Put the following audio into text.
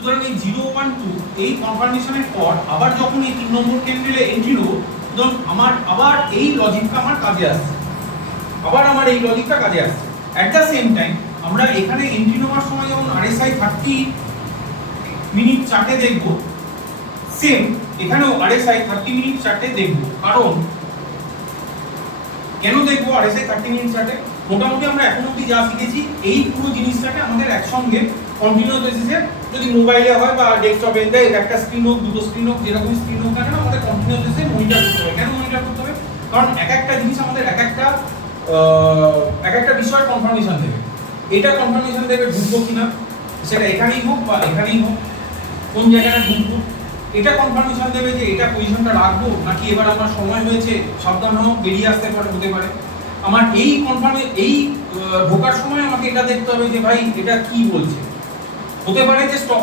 সুতরাং এই 0 1 2 এই কনফার্মেশনের পর আবার যখন এই 3 নম্বর ক্যান্ডেলে এন্ট্রি নেব, তখন আমার আবার এই লজিকটা আমার কাজে আসছে, অ্যাট দ্য সেম টাইম আমরা এখানে এন্ট্রি নেওয়ার সময় যেমন RSI 30 মিনিট চার্টে দেখব, সেম এখানেও RSI 30 মিনিট চার্টে দেখব। কারণ কেন দেখব RSI 30 মিনিট চার্টে? মোটামুটি আমরা এখন অবধি যা শিখেছি এই পুরো জিনিসটাকে আমাদের একসঙ্গে কন্টিনিউয়াস বেসিসে, যদি মোবাইলে হয় বা ডেস্কটপে দেয়, একটা স্ক্রিন হোক, দুটো স্ক্রিন হোক, যেরকম স্ক্রিন হোক না কেন, আমাদের কন্টিনিউয়াস বেসিসে মনিটর করতে হবে। কেন মনিটর করতে হবে? কারণ এক একটা জিনিস আমাদের এক একটা বিষয়ের কনফার্মেশন দেবে। এটা কনফার্মেশন দেবে ঢুকবো কিনা, সেটা এখানেই হোক বা এখানেই হোক, কোন জায়গাটা ঢুকবো, এটা কনফার্মেশন দেবে যে এটা পজিশনটা রাখবো নাকি এবার আমার সময় হয়েছে সাবধান হোক, বেরিয়ে আসতে হতে পারে। আমার এই ঢোকার সময় আমাকে এটা দেখতে হবে যে ভাই এটা কি বলছে, হতে পারে যে স্টক